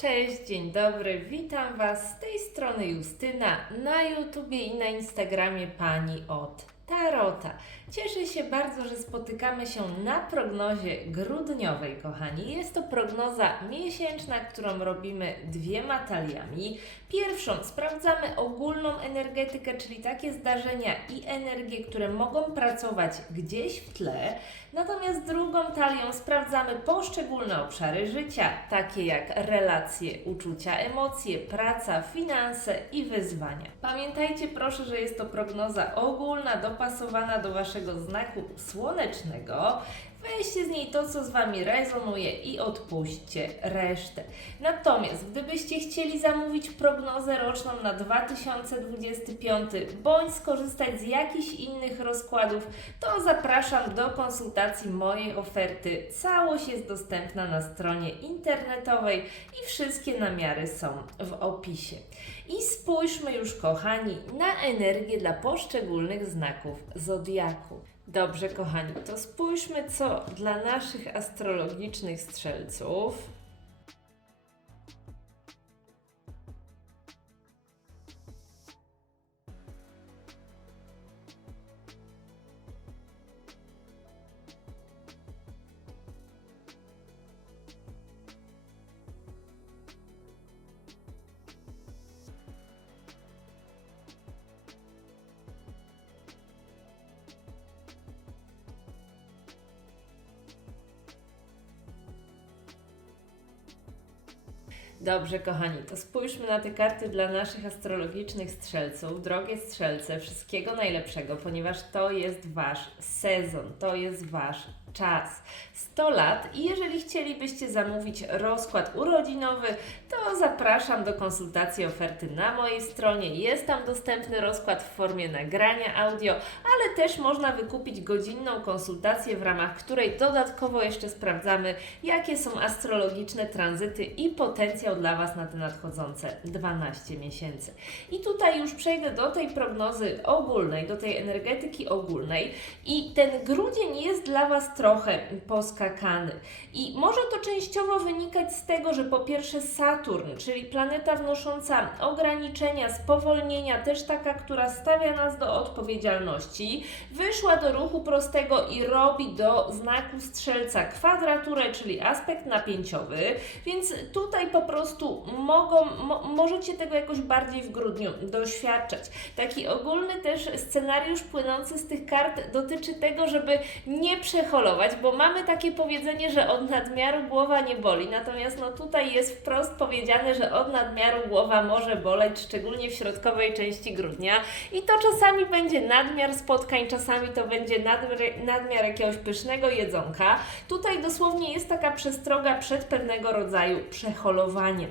Cześć, dzień dobry, witam Was z tej strony Justyna na YouTubie i na Instagramie pani od Tarota. Cieszę się bardzo, że spotykamy się na prognozie grudniowej, kochani. Jest to prognoza miesięczna, którą robimy dwiema taliami. Pierwszą sprawdzamy ogólną energetykę, czyli takie zdarzenia i energie, które mogą pracować gdzieś w tle. Natomiast drugą talią sprawdzamy poszczególne obszary życia, takie jak relacje, uczucia, emocje, praca, finanse i wyzwania. Pamiętajcie proszę, że jest to prognoza ogólna, dopasowana do Waszego znaku słonecznego. Weźcie z niej to, co z Wami rezonuje i odpuśćcie resztę. Natomiast gdybyście chcieli zamówić prognozę roczną na 2025 bądź skorzystać z jakichś innych rozkładów, to zapraszam do konsultacji mojej oferty. Całość jest dostępna na stronie internetowej i wszystkie namiary są w opisie. I spójrzmy już, kochani, na energię dla poszczególnych znaków zodiaku. Dobrze, kochani, to spójrzmy, co dla naszych astrologicznych strzelców. Dobrze, kochani, to spójrzmy na te karty dla naszych astrologicznych strzelców. Drogie strzelce, wszystkiego najlepszego, ponieważ to jest Wasz sezon, to jest Wasz czas. 100 lat i jeżeli chcielibyście zamówić rozkład urodzinowy, to zapraszam do konsultacji oferty na mojej stronie. Jest tam dostępny rozkład w formie nagrania audio, ale też można wykupić godzinną konsultację, w ramach której dodatkowo jeszcze sprawdzamy, jakie są astrologiczne tranzyty i potencjał dla Was na te nadchodzące 12 miesięcy. I tutaj już przejdę do tej prognozy ogólnej, do tej energetyki ogólnej i ten grudzień jest dla Was trochę poskakany. I może to częściowo wynikać z tego, że po pierwsze Saturn, czyli planeta wnosząca ograniczenia, spowolnienia, też taka, która stawia nas do odpowiedzialności, wyszła do ruchu prostego i robi do znaku strzelca kwadraturę, czyli aspekt napięciowy, więc tutaj po prostu mogą, mo, możecie tego jakoś bardziej w grudniu doświadczać. Taki ogólny też scenariusz płynący z tych kart dotyczy tego, żeby nie przeholować, bo mamy takie powiedzenie, że od nadmiaru głowa nie boli, natomiast no tutaj jest wprost powiedziane, że od nadmiaru głowa może boleć, szczególnie w środkowej części grudnia i to czasami będzie nadmiar spotkań, czasami to będzie nadmiar, nadmiar jakiegoś pysznego jedzonka. Tutaj dosłownie jest taka przestroga przed pewnego rodzaju przeholowaniem.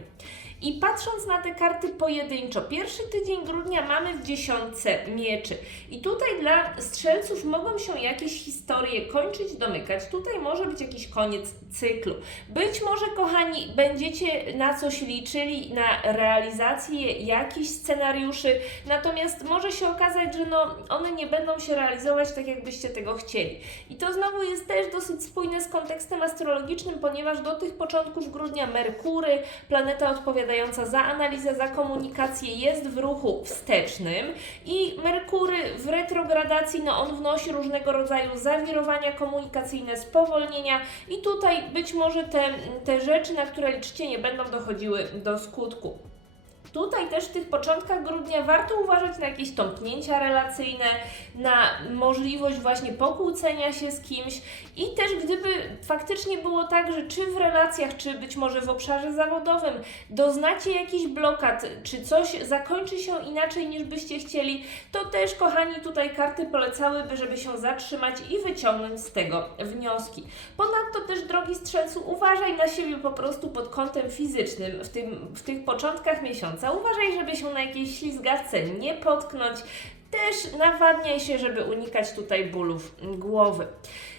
I patrząc na te karty pojedynczo, pierwszy tydzień grudnia mamy w dziesiątce mieczy. I tutaj dla strzelców mogą się jakieś historie kończyć, domykać. Tutaj może być jakiś koniec cyklu. Być może, kochani, będziecie na coś liczyli, na realizację jakichś scenariuszy, natomiast może się okazać, że no, one nie będą się realizować tak, jakbyście tego chcieli. I to znowu jest też dosyć spójne z kontekstem astrologicznym, ponieważ do tych początków grudnia Merkury, planeta odpowiadająca za analizę, za komunikację, jest w ruchu wstecznym i Merkury w retrogradacji, no on wnosi różnego rodzaju zawirowania komunikacyjne, spowolnienia i tutaj być może te, te rzeczy, na które liczycie, nie będą dochodziły do skutku. Tutaj też w tych początkach grudnia warto uważać na jakieś tąpnięcia relacyjne, na możliwość właśnie pokłócenia się z kimś i też gdyby faktycznie było tak, że czy w relacjach, czy być może w obszarze zawodowym doznacie jakichś blokad, czy coś zakończy się inaczej niż byście chcieli, to też kochani tutaj karty polecałyby, żeby się zatrzymać i wyciągnąć z tego wnioski. Ponadto też drogi strzelcu uważaj na siebie po prostu pod kątem fizycznym w, tym, w tych początkach miesiąca. Uważaj, żeby się na jakiejś ślizgawce nie potknąć. Też nawadniaj się, żeby unikać tutaj bólów głowy.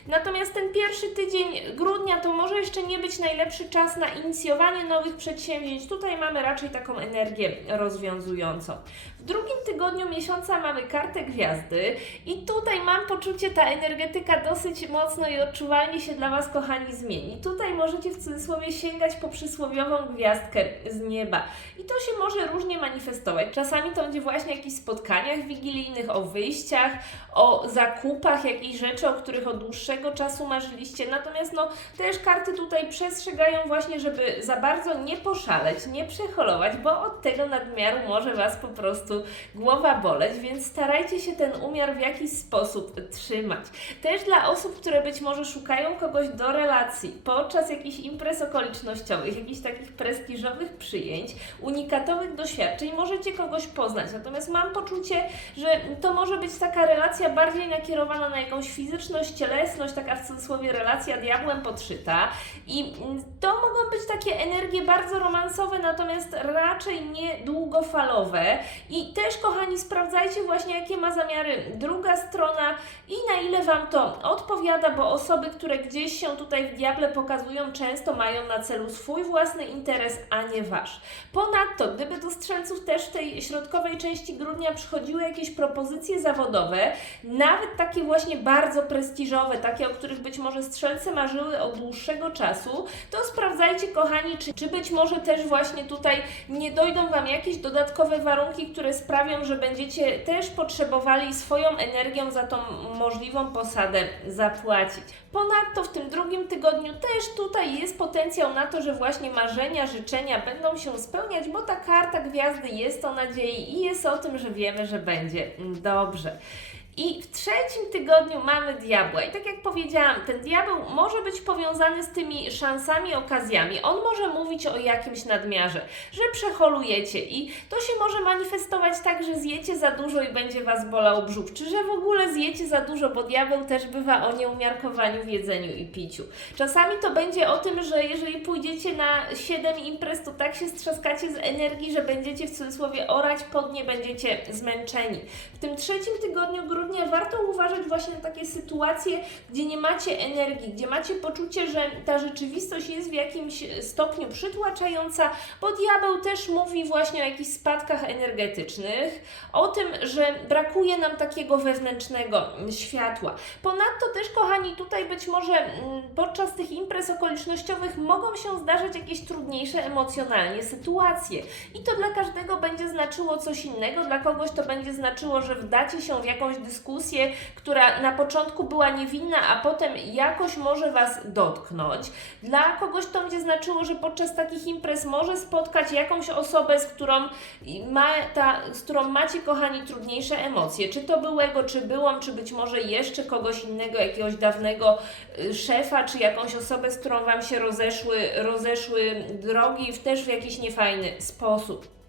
Natomiast ten pierwszy tydzień grudnia to może jeszcze nie być najlepszy czas na inicjowanie nowych przedsięwzięć. Tutaj mamy raczej taką energię rozwiązującą. W drugim tygodniu miesiąca mamy kartę gwiazdy i tutaj mam poczucie, ta energetyka dosyć mocno i odczuwalnie się dla Was, kochani, zmieni. Tutaj możecie w cudzysłowie sięgać po przysłowiową gwiazdkę z nieba i to się może różnie manifestować. Czasami to będzie właśnie o jakichś spotkaniach wigilijnych, o wyjściach, o zakupach jakichś rzeczy, o których od dłuższego czasu marzyliście. Natomiast no też karty tutaj przestrzegają właśnie, żeby za bardzo nie poszaleć, nie przeholować, bo od tego nadmiaru może Was po prostu głowa boleć, więc starajcie się ten umiar w jakiś sposób trzymać. Też dla osób, które być może szukają kogoś do relacji podczas jakichś imprez okolicznościowych, jakichś takich prestiżowych przyjęć, unikatowych doświadczeń, możecie kogoś poznać. Natomiast mam poczucie, że to może być taka relacja bardziej nakierowana na jakąś fizyczność, cielesność, taka w cudzysłowie relacja diabłem podszyta. I to mogą być takie energie bardzo romansowe, natomiast raczej nie długofalowe. I też, kochani, sprawdzajcie właśnie, jakie ma zamiary druga strona i na ile Wam to odpowiada, bo osoby, które gdzieś się tutaj w diable pokazują, często mają na celu swój własny interes, a nie Wasz. Ponadto, gdyby do strzelców też w tej środkowej części grudnia przychodziły jakieś propozycje zawodowe, nawet takie właśnie bardzo prestiżowe, takie, o których być może strzelce marzyły od dłuższego czasu, to sprawdzajcie, kochani, czy, czy być może też właśnie tutaj nie dojdą Wam jakieś dodatkowe warunki, które sprawią, że będziecie też potrzebowali swoją energią za tą możliwą posadę zapłacić. Ponadto w tym drugim tygodniu też tutaj jest potencjał na to, że właśnie marzenia, życzenia będą się spełniać, bo ta karta gwiazdy jest o nadziei i jest o tym, że wiemy, że będzie dobrze. I w trzecim tygodniu mamy diabła. I tak jak powiedziałam, ten diabeł może być powiązany z tymi szansami, okazjami. On może mówić o jakimś nadmiarze, że przeholujecie i to się może manifestować tak, że zjecie za dużo i będzie Was bolał brzuch, czy że w ogóle zjecie za dużo, bo diabeł też bywa o nieumiarkowaniu w jedzeniu i piciu. Czasami to będzie o tym, że jeżeli pójdziecie na 7 imprez, to tak się strzaskacie z energii, że będziecie w cudzysłowie orać pod nie, będziecie zmęczeni. W tym trzecim tygodniu grudnia warto uważać właśnie na takie sytuacje, gdzie nie macie energii, gdzie macie poczucie, że ta rzeczywistość jest w jakimś stopniu przytłaczająca, bo diabeł też mówi właśnie o jakichś spadkach energetycznych, o tym, że brakuje nam takiego wewnętrznego światła. Ponadto też, kochani, tutaj być może mm, podczas tych imprez okolicznościowych mogą się zdarzyć jakieś trudniejsze emocjonalnie sytuacje i to dla każdego będzie znaczyło coś innego, dla kogoś to będzie znaczyło, że wdacie się w jakąś dyskusję, która na początku była niewinna, a potem jakoś może Was dotknąć. Dla kogoś to będzie znaczyło, że podczas takich imprez może spotkać jakąś osobę, z którą, ma ta, z którą macie, kochani, trudniejsze emocje. Czy to byłego, czy byłą, czy być może jeszcze kogoś innego, jakiegoś dawnego y, szefa, czy jakąś osobę, z którą Wam się rozeszły, rozeszły drogi też w jakiś niefajny sposób.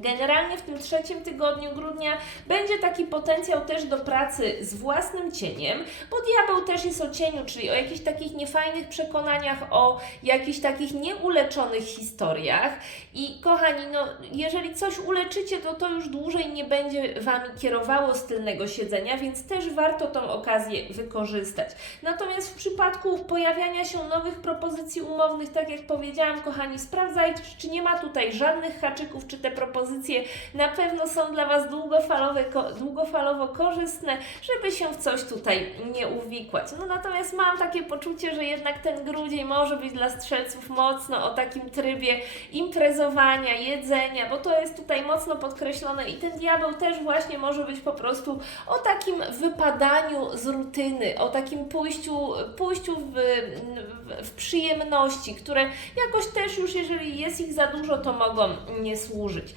Generalnie w tym trzecim tygodniu grudnia będzie taki potencjał też do pracy z własnym cieniem, bo diabeł też jest o cieniu, czyli o jakichś takich niefajnych przekonaniach, o jakichś takich nieuleczonych historiach. I kochani, no jeżeli coś uleczycie, to to już dłużej nie będzie Wami kierowało z tylnego siedzenia, więc też warto tą okazję wykorzystać. Natomiast w przypadku pojawiania się nowych propozycji umownych, tak jak powiedziałam, kochani, sprawdzajcie, czy nie ma tutaj żadnych haczyków, czy te propozycje na pewno są dla Was długofalowe, ko, długofalowo korzystne, żeby się w coś tutaj nie uwikłać. No natomiast mam takie poczucie, że jednak ten grudzień może być dla strzelców mocno o takim trybie imprezowania, jedzenia, bo to jest tutaj mocno podkreślone i ten diabeł też właśnie może być po prostu o takim wypadaniu z rutyny, o takim pójściu, pójściu w, w, w przyjemności, które jakoś też już, jeżeli jest ich za dużo, to mogą nie służyć.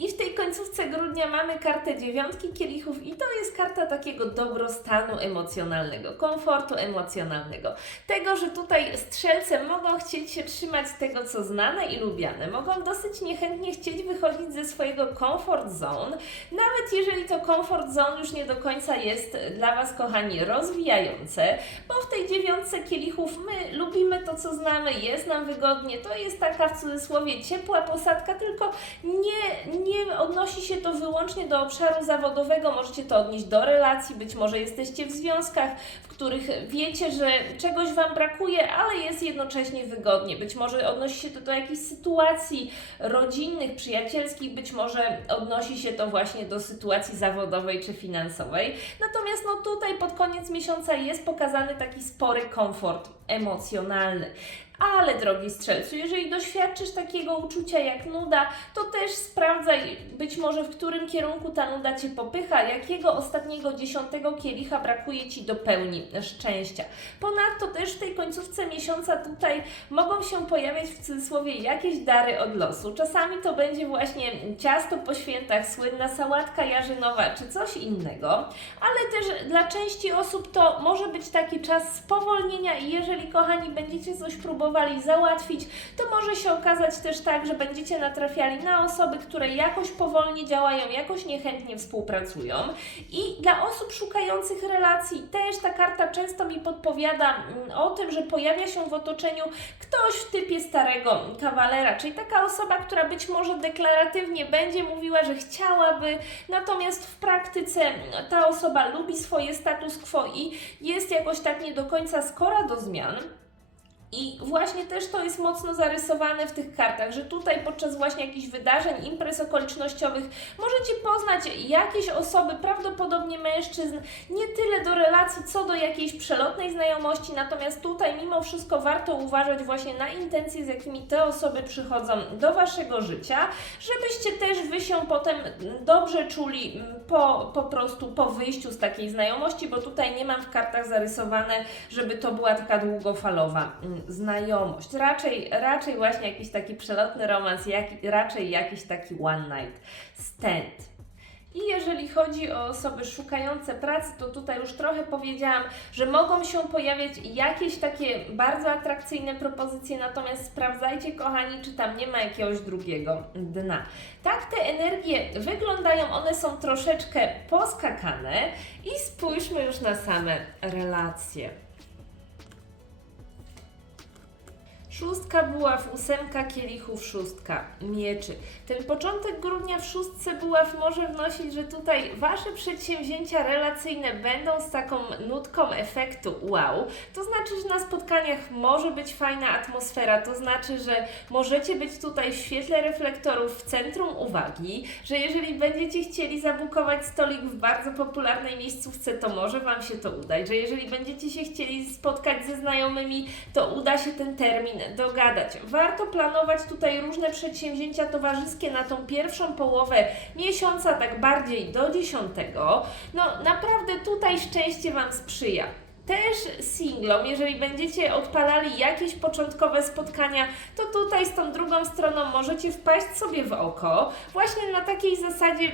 I w tej końcówce grudnia mamy kartę dziewiątki kielichów i to jest karta takiego dobrostanu emocjonalnego, komfortu emocjonalnego. Tego, że tutaj strzelce mogą chcieć się trzymać tego, co znane i lubiane. Mogą dosyć niechętnie chcieć wychodzić ze swojego comfort zone, nawet jeżeli to comfort zone już nie do końca jest dla Was, kochani, rozwijające, bo w tej dziewiątce kielichów my lubimy to, co znamy, jest nam wygodnie, to jest taka w cudzysłowie ciepła posadka, tylko nie, nie nie odnosi się to wyłącznie do obszaru zawodowego, możecie to odnieść do relacji, być może jesteście w związkach, w których wiecie, że czegoś Wam brakuje, ale jest jednocześnie wygodnie. Być może odnosi się to do jakichś sytuacji rodzinnych, przyjacielskich, być może odnosi się to właśnie do sytuacji zawodowej czy finansowej. Natomiast no tutaj pod koniec miesiąca jest pokazany taki spory komfort emocjonalny. Ale drogi strzelcu, jeżeli doświadczysz takiego uczucia jak nuda, to też sprawdzaj być może w którym kierunku ta nuda Cię popycha, jakiego ostatniego dziesiątego kielicha brakuje Ci do pełni szczęścia. Ponadto też w tej końcówce miesiąca tutaj mogą się pojawiać w cudzysłowie jakieś dary od losu. Czasami to będzie właśnie ciasto po świętach, słynna sałatka jarzynowa czy coś innego, ale też dla części osób to może być taki czas spowolnienia i jeżeli kochani będziecie coś próbowali załatwić, to może się okazać też tak, że będziecie natrafiali na osoby, które jakoś powolnie działają, jakoś niechętnie współpracują. I dla osób szukających relacji też ta karta często mi podpowiada mm, o tym, że pojawia się w otoczeniu ktoś w typie starego kawalera, czyli taka osoba, która być może deklaratywnie będzie mówiła, że chciałaby, natomiast w praktyce ta osoba lubi swoje status quo i jest jakoś tak nie do końca skora do zmian. I właśnie też to jest mocno zarysowane w tych kartach, że tutaj podczas właśnie jakichś wydarzeń, imprez okolicznościowych możecie poznać jakieś osoby, prawdopodobnie mężczyzn, nie tyle do relacji, co do jakiejś przelotnej znajomości, natomiast tutaj mimo wszystko warto uważać właśnie na intencje, z jakimi te osoby przychodzą do Waszego życia, żebyście też Wy się potem dobrze czuli mm, po, po prostu po wyjściu z takiej znajomości, bo tutaj nie mam w kartach zarysowane, żeby to była taka długofalowa mm, znajomość. Raczej, raczej właśnie jakiś taki przelotny romans, jak, raczej jakiś taki one night stand. I jeżeli chodzi o osoby szukające pracy, to tutaj już trochę powiedziałam, że mogą się pojawiać jakieś takie bardzo atrakcyjne propozycje, natomiast sprawdzajcie, kochani, czy tam nie ma jakiegoś drugiego dna. Tak te energie wyglądają, one są troszeczkę poskakane i spójrzmy już na same relacje. Szóstka buław, ósemka kielichów, szóstka mieczy. Ten początek grudnia w szóstce buław może wnosić, że tutaj Wasze przedsięwzięcia relacyjne będą z taką nutką efektu wow. To znaczy, że na spotkaniach może być fajna atmosfera, to znaczy, że możecie być tutaj w świetle reflektorów w centrum uwagi, że jeżeli będziecie chcieli zabukować stolik w bardzo popularnej miejscówce, to może Wam się to udać, że jeżeli będziecie się chcieli spotkać ze znajomymi, to uda się ten termin dogadać. Warto planować tutaj różne przedsięwzięcia towarzyskie na tą pierwszą połowę miesiąca, tak bardziej do dziesiątego. No naprawdę tutaj szczęście Wam sprzyja. Też singlom, jeżeli będziecie odpalali jakieś początkowe spotkania, to tutaj z tą drugą stroną możecie wpaść sobie w oko, właśnie na takiej zasadzie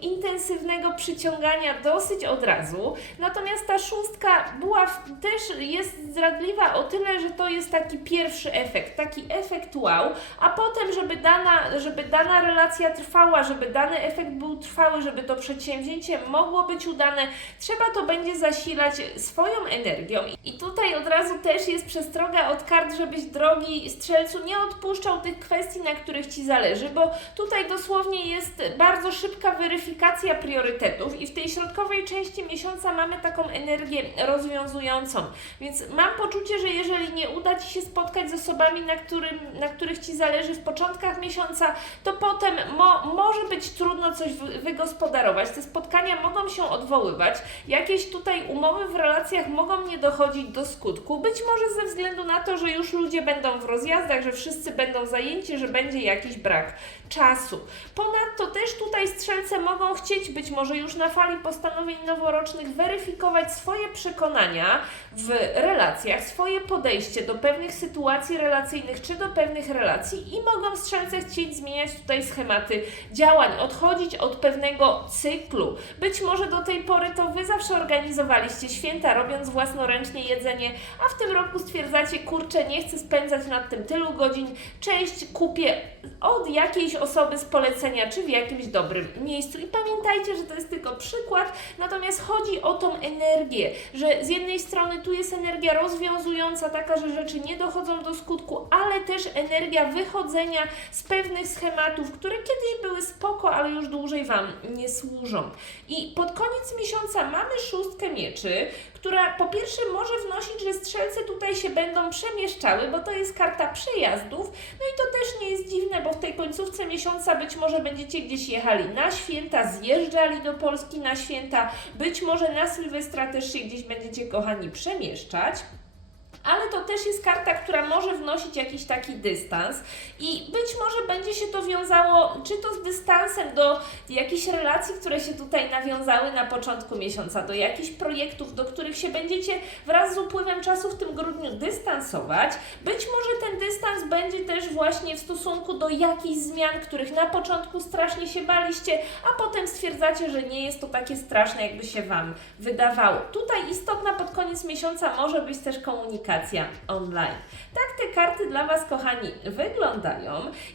intensywnego przyciągania dosyć od razu. Natomiast ta szóstka była też jest zdradliwa o tyle, że to jest taki pierwszy efekt, taki efekt wow, a potem, żeby dana, żeby dana relacja trwała, żeby dany efekt był trwały, żeby to przedsięwzięcie mogło być udane, trzeba to będzie zasilać swoją energią. I tutaj od razu też jest przestroga od kart, żebyś drogi strzelcu nie odpuszczał tych kwestii, na których Ci zależy, bo tutaj dosłownie jest bardzo szybka weryfikacja priorytetów i w tej środkowej części miesiąca mamy taką energię rozwiązującą. Więc mam poczucie, że jeżeli nie uda Ci się spotkać z osobami, na, którym, na których Ci zależy w początkach miesiąca, to potem mo, może być trudno coś wy, wygospodarować. Te spotkania mogą się odwoływać, jakieś tutaj umowy w relacjach mogą nie dochodzić do skutku, być może ze względu na to, że już ludzie będą w rozjazdach, że wszyscy będą zajęci, że będzie jakiś brak czasu. Ponadto też tutaj strzelce mogą chcieć być może już na fali postanowień noworocznych weryfikować swoje przekonania w relacjach, swoje podejście do pewnych sytuacji relacyjnych czy do pewnych relacji i mogą strzelce chcieć zmieniać tutaj schematy działań, odchodzić od pewnego cyklu. Być może do tej pory to Wy zawsze organizowaliście święta, robiąc własnoręcznie jedzenie, a w tym roku stwierdzacie, kurczę, nie chcę spędzać nad tym tylu godzin, część kupię od jakiejś osoby z polecenia, czy w jakimś dobrym miejscu. I pamiętajcie, że to jest tylko przykład, natomiast chodzi o tą energię, że z jednej strony tu jest energia rozwiązująca, taka, że rzeczy nie dochodzą do skutku, ale też energia wychodzenia z pewnych schematów, które kiedyś były spoko, ale już dłużej Wam nie służą. I pod koniec miesiąca mamy szóstkę mieczy, która po pierwsze może wnosić, że strzelce tutaj się będą przemieszczały, bo to jest karta przejazdów, no i to też nie jest dziwne, bo w tej końcówce miesiąca być może będziecie gdzieś jechali na święta, zjeżdżali do Polski na święta, być może na Sylwestra też się gdzieś będziecie, kochani, przemieszczać. Ale to też jest karta, która może wnosić jakiś taki dystans i być może będzie się to wiązało czy to z dystansem do jakichś relacji, które się tutaj nawiązały na początku miesiąca, do jakichś projektów, do których się będziecie wraz z upływem czasu w tym grudniu dystansować. Być może ten dystans będzie też właśnie w stosunku do jakichś zmian, których na początku strasznie się baliście, a potem stwierdzacie, że nie jest to takie straszne, jakby się Wam wydawało. Tutaj istotna pod koniec miesiąca może być też komunikacja online. Tak te karty dla Was, kochani, wyglądają.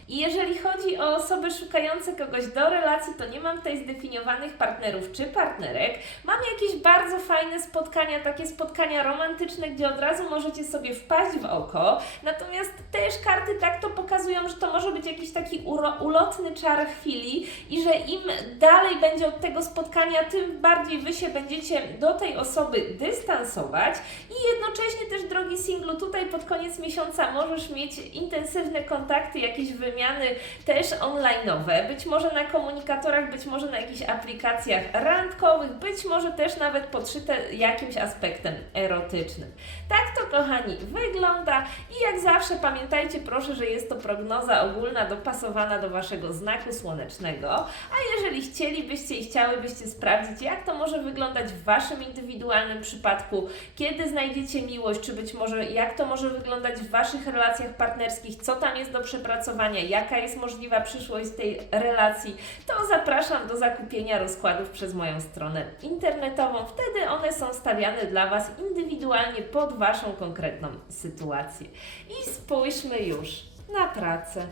I jeżeli chodzi o osoby szukające kogoś do relacji, to nie mam tutaj zdefiniowanych partnerów czy partnerek. Mam jakieś bardzo fajne spotkania, takie spotkania romantyczne, gdzie od razu możecie sobie wpaść w oko. Natomiast też karty tak to pokazują, że to może być jakiś taki ulotny czar chwili i że im dalej będzie od tego spotkania, tym bardziej Wy się będziecie do tej osoby dystansować. I jednocześnie też, drogi singlu, tutaj pod koniec miesiąca możesz mieć intensywne kontakty, jakieś wymiany też online'owe, być może na komunikatorach, być może na jakichś aplikacjach randkowych, być może też nawet podszyte jakimś aspektem erotycznym. Tak to, kochani, wygląda i jak zawsze pamiętajcie proszę, że jest to prognoza ogólna dopasowana do Waszego znaku słonecznego, a jeżeli chcielibyście i chciałybyście sprawdzić, jak to może wyglądać w Waszym indywidualnym przypadku, kiedy znajdziecie miłość, czy być może jak to może wyglądać w Waszych relacjach partnerskich, co tam jest do przepracowania, jaka jest możliwa przyszłość tej relacji, to zapraszam do zakupienia rozkładów przez moją stronę internetową. Wtedy one są stawiane dla Was indywidualnie pod Waszą konkretną sytuację. I spójrzmy już na pracę.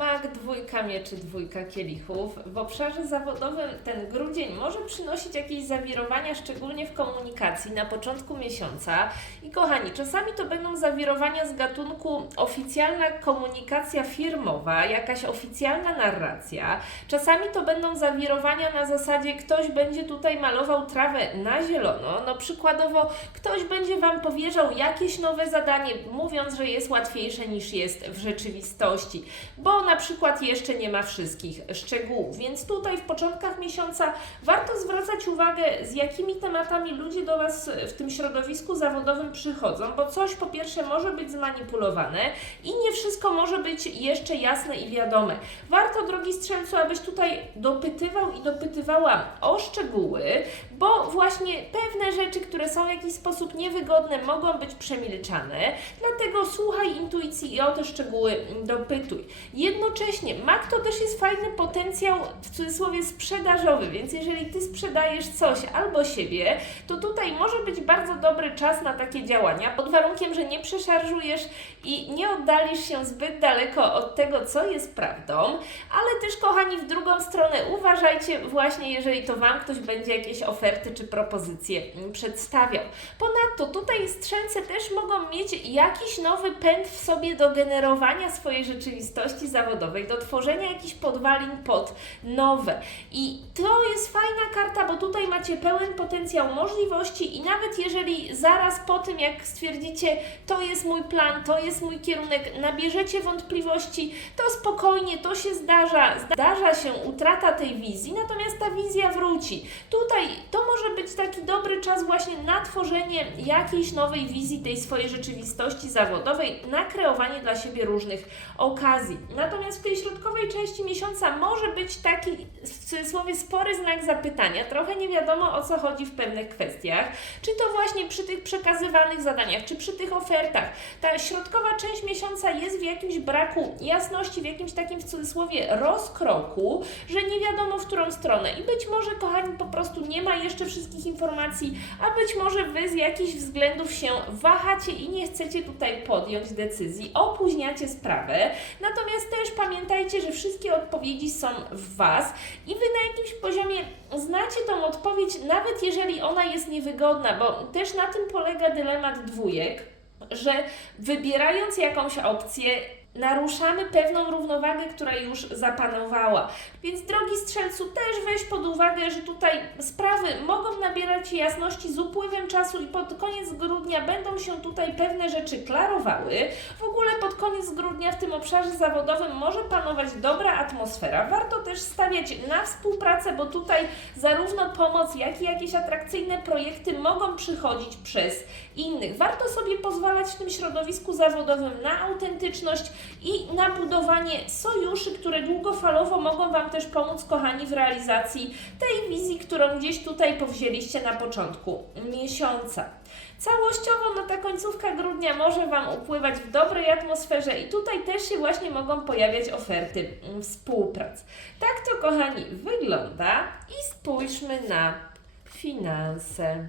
Mag, dwójka mieczy, dwójka kielichów. W obszarze zawodowym ten grudzień może przynosić jakieś zawirowania, szczególnie w komunikacji na początku miesiąca. I kochani, czasami to będą zawirowania z gatunku oficjalna komunikacja firmowa, jakaś oficjalna narracja. Czasami to będą zawirowania na zasadzie ktoś będzie tutaj malował trawę na zielono. No przykładowo ktoś będzie Wam powierzał jakieś nowe zadanie, mówiąc, że jest łatwiejsze niż jest w rzeczywistości. Bo na przykład jeszcze nie ma wszystkich szczegółów. Więc tutaj w początkach miesiąca warto zwracać uwagę, z jakimi tematami ludzie do Was w tym środowisku zawodowym przychodzą, bo coś po pierwsze może być zmanipulowane i nie wszystko może być jeszcze jasne i wiadome. Warto, drogi strzelcu, abyś tutaj dopytywał i dopytywała o szczegóły, bo właśnie pewne rzeczy, które są w jakiś sposób niewygodne, mogą być przemilczane. Dlatego słuchaj intuicji i o te szczegóły dopytuj. Jednocześnie mak to też jest fajny potencjał w cudzysłowie sprzedażowy, więc jeżeli ty sprzedajesz coś albo siebie, to tutaj może być bardzo dobry czas na takie działania, pod warunkiem, że nie przeszarżujesz i nie oddalisz się zbyt daleko od tego, co jest prawdą, ale też kochani, w drugą stronę uważajcie właśnie, jeżeli to Wam ktoś będzie jakieś oferty czy propozycje mm, przedstawiał. Ponadto tutaj strzelce też mogą mieć jakiś nowy pęd w sobie do generowania swojej rzeczywistości zawodowej, do tworzenia jakichś podwalin pod nowe. I to jest fajna karta, bo tutaj macie pełen potencjał możliwości i nawet jeżeli zaraz po tym, jak stwierdzicie, to jest mój plan, to jest mój kierunek, nabierzecie wątpliwości, to spokojnie, to się zdarza. Zdarza się utrata tej wizji, natomiast ta wizja wróci. Tutaj to może być taki dobry czas właśnie na tworzenie jakiejś nowej wizji tej swojej rzeczywistości zawodowej, na kreowanie dla siebie różnych okazji. Natomiast w tej środkowej części miesiąca może być taki w cudzysłowie spory znak zapytania. Trochę nie wiadomo o co chodzi w pewnych kwestiach. Czy to właśnie przy tych przekazywanych zadaniach, czy przy tych ofertach. Ta środkowa część miesiąca jest w jakimś braku jasności, w jakimś takim w cudzysłowie rozkroku, że nie wiadomo w którą stronę. I być może, kochani, po prostu nie ma jeszcze wszystkich informacji, a być może Wy z jakichś względów się wahacie i nie chcecie tutaj podjąć decyzji, opóźniacie sprawę. Natomiast też pamiętajcie, że wszystkie odpowiedzi są w Was i Wy na jakimś poziomie znacie tą odpowiedź, nawet jeżeli ona jest niewygodna, bo też na tym polega dylemat dwójek, że wybierając jakąś opcję, naruszamy pewną równowagę, która już zapanowała. Więc drogi strzelcu, też weź pod uwagę, że tutaj sprawy mogą nabierać jasności z upływem czasu i pod koniec grudnia będą się tutaj pewne rzeczy klarowały. W ogóle pod koniec grudnia w tym obszarze zawodowym może panować dobra atmosfera. Warto też stawiać na współpracę, bo tutaj zarówno pomoc, jak i jakieś atrakcyjne projekty mogą przychodzić przez innych. Warto sobie pozwalać w tym środowisku zawodowym na autentyczność i na budowanie sojuszy, które długofalowo mogą Wam też pomóc, kochani, w realizacji tej wizji, którą gdzieś tutaj powzięliście na początku miesiąca. Całościowo no ta końcówka grudnia może Wam upływać w dobrej atmosferze i tutaj też się właśnie mogą pojawiać oferty współprac. Tak to, kochani, wygląda i spójrzmy na finanse.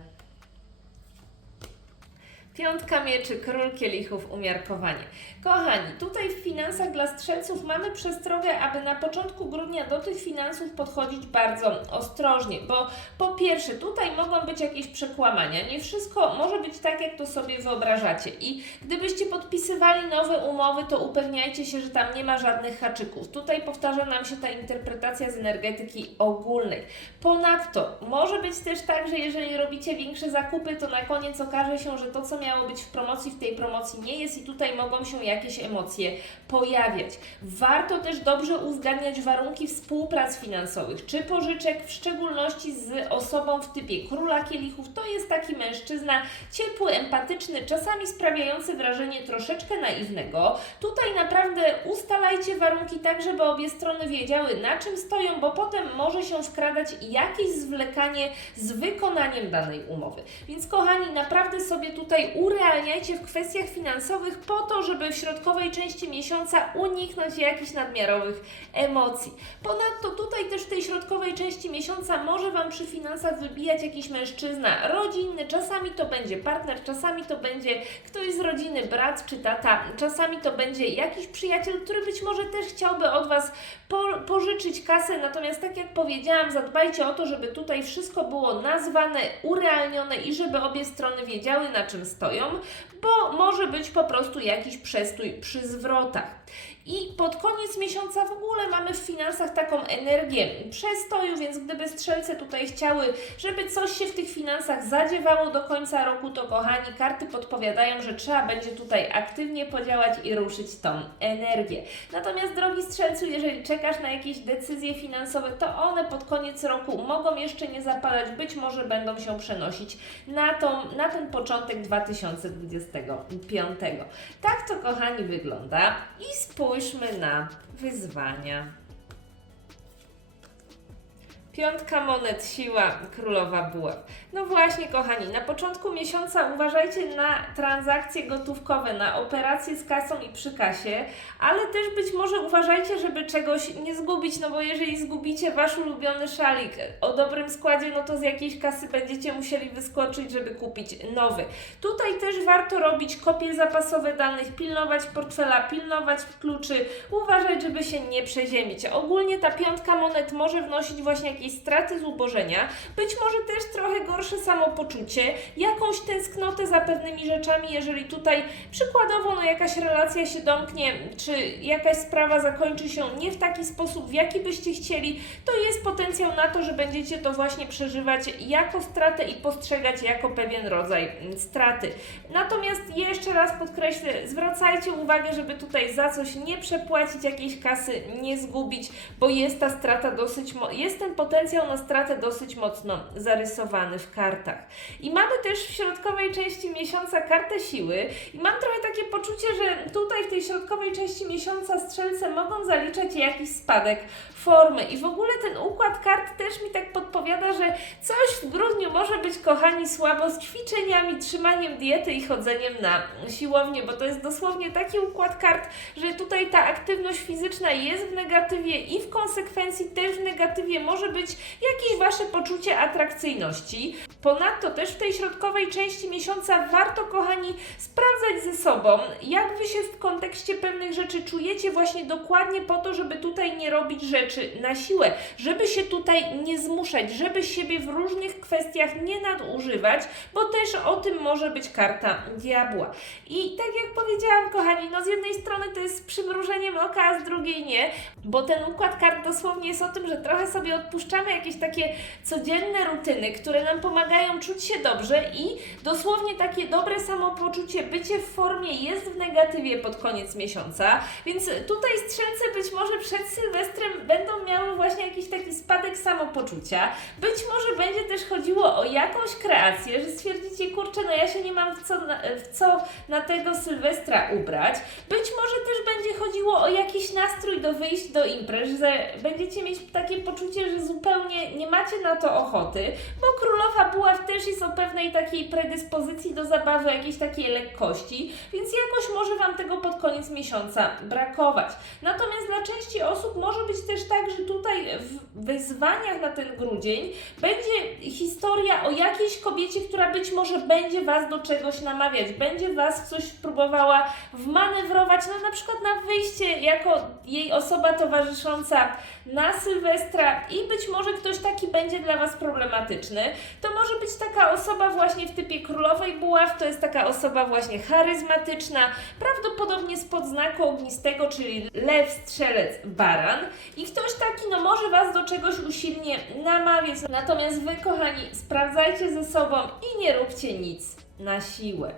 Piątka mieczy, król kielichów, umiarkowanie. Kochani, tutaj w finansach dla strzelców mamy przestrogę, aby na początku grudnia do tych finansów podchodzić bardzo ostrożnie, bo po pierwsze, tutaj mogą być jakieś przekłamania. Nie wszystko może być tak, jak to sobie wyobrażacie. I gdybyście podpisywali nowe umowy, to upewniajcie się, że tam nie ma żadnych haczyków. Tutaj powtarza nam się ta interpretacja z energetyki ogólnej. Ponadto może być też tak, że jeżeli robicie większe zakupy, to na koniec okaże się, że to, co miało być w promocji, w tej promocji nie jest i tutaj mogą się jakieś emocje pojawiać. Warto też dobrze uzgadniać warunki współprac finansowych czy pożyczek, w szczególności z osobą w typie króla kielichów. To jest taki mężczyzna ciepły, empatyczny, czasami sprawiający wrażenie troszeczkę naiwnego. Tutaj naprawdę ustalajcie warunki tak, żeby obie strony wiedziały na czym stoją, bo potem może się skradać jakieś zwlekanie z wykonaniem danej umowy. Więc kochani, naprawdę sobie tutaj urealniajcie w kwestiach finansowych po to, żeby w środkowej części miesiąca uniknąć jakichś nadmiarowych emocji. Ponadto tutaj też w tej środkowej części miesiąca może Wam przy finansach wybijać jakiś mężczyzna rodzinny, czasami to będzie partner, czasami to będzie ktoś z rodziny, brat czy tata, czasami to będzie jakiś przyjaciel, który być może też chciałby od Was pożyczyć kasę, natomiast tak jak powiedziałam, zadbajcie o to, żeby tutaj wszystko było nazwane, urealnione i żeby obie strony wiedziały na czym stoją, bo może być po prostu jakiś przestój przy zwrotach. I pod koniec miesiąca w ogóle mamy w finansach taką energię przestoju, więc gdyby strzelce tutaj chciały, żeby coś się w tych finansach zadziewało do końca roku, to kochani, karty podpowiadają, że trzeba będzie tutaj aktywnie podziałać i ruszyć tą energię. Natomiast drogi strzelcu, jeżeli czekasz na jakieś decyzje finansowe, to one pod koniec roku mogą jeszcze nie zapadać, być może będą się przenosić na, tą, na ten początek 2025. Tak to kochani wygląda i spójrzmy na wyzwania. Piątka monet, siła, królowa buław. No właśnie, kochani, na początku miesiąca uważajcie na transakcje gotówkowe, na operacje z kasą i przy kasie, ale też być może uważajcie, żeby czegoś nie zgubić, no bo jeżeli zgubicie wasz ulubiony szalik o dobrym składzie, no to z jakiejś kasy będziecie musieli wyskoczyć, żeby kupić nowy. Tutaj też warto robić kopie zapasowe danych, pilnować portfela, pilnować kluczy, uważać, żeby się nie przeziemić. Ogólnie ta piątka monet może wnosić właśnie jakieś straty z ubożenia, być może też trochę gorsze samopoczucie, jakąś tęsknotę za pewnymi rzeczami, jeżeli tutaj przykładowo no, jakaś relacja się domknie, czy jakaś sprawa zakończy się nie w taki sposób, w jaki byście chcieli, to jest potencjał na to, że będziecie to właśnie przeżywać jako stratę i postrzegać jako pewien rodzaj mm, straty. Natomiast jeszcze raz podkreślę, zwracajcie uwagę, żeby tutaj za coś nie przepłacić jakiejś kasy, nie zgubić, bo jest ta strata dosyć, jest ten potencjał potencjał na stratę dosyć mocno zarysowany w kartach. I mamy też w środkowej części miesiąca kartę siły i mam trochę takie poczucie, że tutaj w tej środkowej części miesiąca strzelce mogą zaliczać jakiś spadek formy i w ogóle ten układ kart też mi tak podpowiada, że coś w grudniu może być, kochani, słabo z ćwiczeniami, trzymaniem diety i chodzeniem na siłownię, bo to jest dosłownie taki układ kart, że tutaj ta aktywność fizyczna jest w negatywie i w konsekwencji też w negatywie może być jakieś Wasze poczucie atrakcyjności. Ponadto też w tej środkowej części miesiąca warto, kochani, sprawdzać ze sobą, jak Wy się w kontekście pewnych rzeczy czujecie właśnie dokładnie po to, żeby tutaj nie robić rzeczy na siłę, żeby się tutaj nie zmuszać, żeby siebie w różnych kwestiach nie nadużywać, bo też o tym może być karta diabła. I tak jak powiedziałam, kochani, no z jednej strony to jest przymrużeniem oka, a z drugiej nie, bo ten układ kart dosłownie jest o tym, że trochę sobie odpuszczamy jakieś takie codzienne rutyny, które nam pomagają czuć się dobrze i dosłownie takie dobre samopoczucie, bycie w formie jest w negatywie pod koniec miesiąca, więc tutaj strzelce być może przed Sylwestrem będą miały właśnie jakiś taki spadek samopoczucia. Być może będzie też chodziło o jakąś kreację, że stwierdzicie, kurczę, no ja się nie mam w co na, w co na tego Sylwestra ubrać. Być może też będzie chodziło o jakiś nastrój do wyjść do imprez, że będziecie mieć takie poczucie, że zupełnie nie macie na to ochoty, bo królowa buław też jest o pewnej takiej predyspozycji do zabawy, jakiejś takiej lekkości, więc jakoś może Wam tego pod koniec miesiąca brakować. Natomiast dla części osób może być też tak, że tutaj w wyzwaniach na ten grudzień będzie historia o jakiejś kobiecie, która być może będzie Was do czegoś namawiać, będzie Was w coś próbowała wmanewrować, no na przykład na wyjście jako jej osoba towarzysząca na Sylwestra i być może ktoś taki będzie dla Was problematyczny. To może być taka osoba właśnie w typie królowej buław, to jest taka osoba właśnie charyzmatyczna, prawdopodobnie spod znaku ognistego, czyli lew, strzelec, baran i ktoś taki no może Was do czegoś usilnie namawiać. Natomiast Wy, kochani, sprawdzajcie ze sobą i nie róbcie nic na siłę.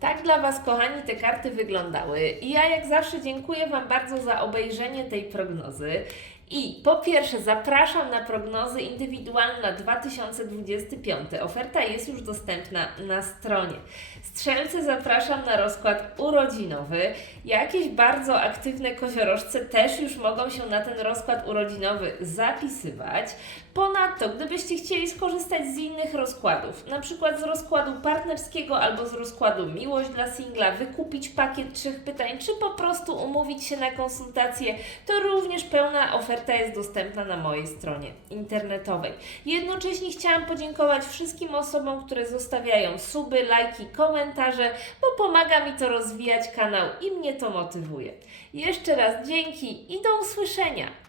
Tak dla Was, kochani, te karty wyglądały. I ja, jak zawsze, dziękuję Wam bardzo za obejrzenie tej prognozy. I po pierwsze, zapraszam na prognozy indywidualne na 2025. Oferta jest już dostępna na stronie. Strzelce zapraszam na rozkład urodzinowy. Jakieś bardzo aktywne koziorożce też już mogą się na ten rozkład urodzinowy zapisywać. Ponadto, gdybyście chcieli skorzystać z innych rozkładów, na przykład z rozkładu partnerskiego albo z rozkładu miłość dla singla, wykupić pakiet trzech pytań, czy po prostu umówić się na konsultację, to również pełna oferta jest dostępna na mojej stronie internetowej. Jednocześnie chciałam podziękować wszystkim osobom, które zostawiają suby, lajki, komentarze, bo pomaga mi to rozwijać kanał i mnie to motywuje. Jeszcze raz dzięki i do usłyszenia!